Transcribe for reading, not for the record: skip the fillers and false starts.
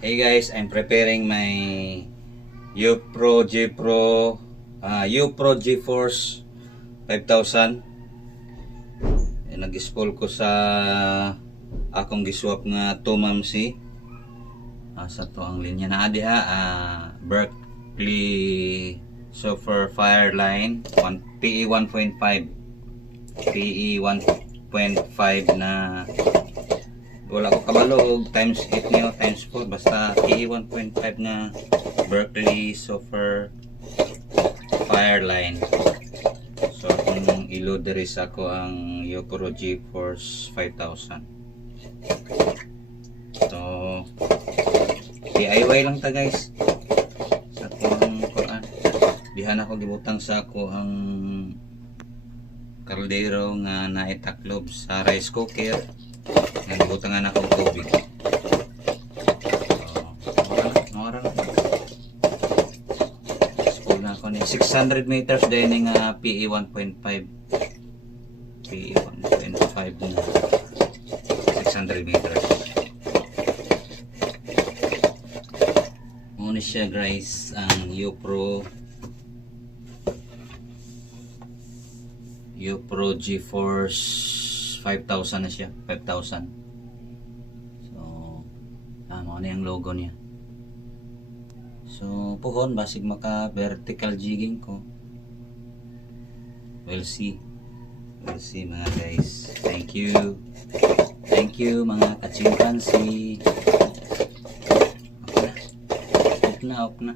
Hey guys, I'm preparing my UPro GeForce 5000. Nag-spool ko sa akong giswap nga 2 mamsi. Sa to ang linya na diha, Berkeley Software Fireline PE 1.5 na wala ko kabalo times 8 niyo times 4 basta PE 1.5 na Berkeley Software Fireline. So kung i-load diri sa ko ang UPro GeForce 5000. So DIY lang ta guys. Sa akong Quran. Dihan ako gibutang sa ako ang kaldero nga naitaklob sa rice cooker. Butangan ako tubig. Mawara na. Spool na ako ni 600 meters din nga PE 1.5. PE 1.5 na 600 meters. Muna siya guys ang UPro GeForce 5,000 na siya, 5,000. So, ano yung logo niya. So, puhon, basig maka vertical jigging ko. We'll see. We'll see mga guys. Thank you. Thank you mga kachimpansi. Off na.